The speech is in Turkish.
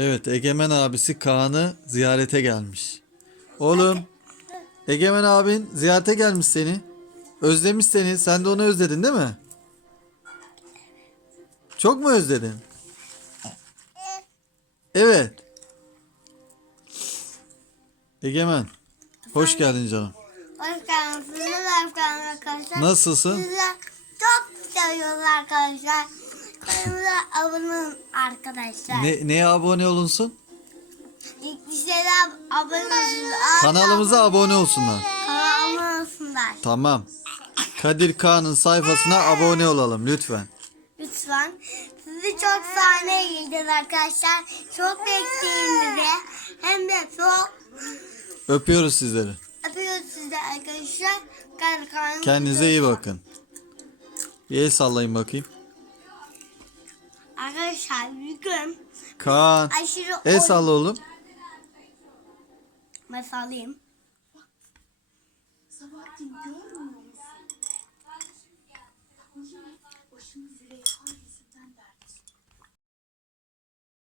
Evet Egemen abisi Kaan'ı ziyarete gelmiş. Oğlum Egemen abin ziyarete gelmiş seni. Özlemiş seni. Sen de onu özledin değil mi? Çok mu özledin? Evet. Egemen. Hoş geldin canım. Hoş hoş geldiniz arkadaşlar. Nasılsın? Size çok seviyoruz arkadaşlar. Kanalımıza abone olun arkadaşlar. Ne, neye abone olunsun? İlk abone olsun. Kanalımıza abone olsunlar. Kanalıma olsunlar. Tamam. Kadir Kaan'ın sayfasına abone olalım lütfen. Lütfen. Sizi çok sahneye geleceğiz arkadaşlar. Çok beklediğimizi hem de çok Öpüyoruz sizleri. öpüyoruz sizi arkadaşlar. Kar- kanalımıza- Kendinize iyi bakın. Bir el sallayın bakayım. Arkadaşlar bugün Kaan. aşırı El salla oğlum. Ben sallayayım.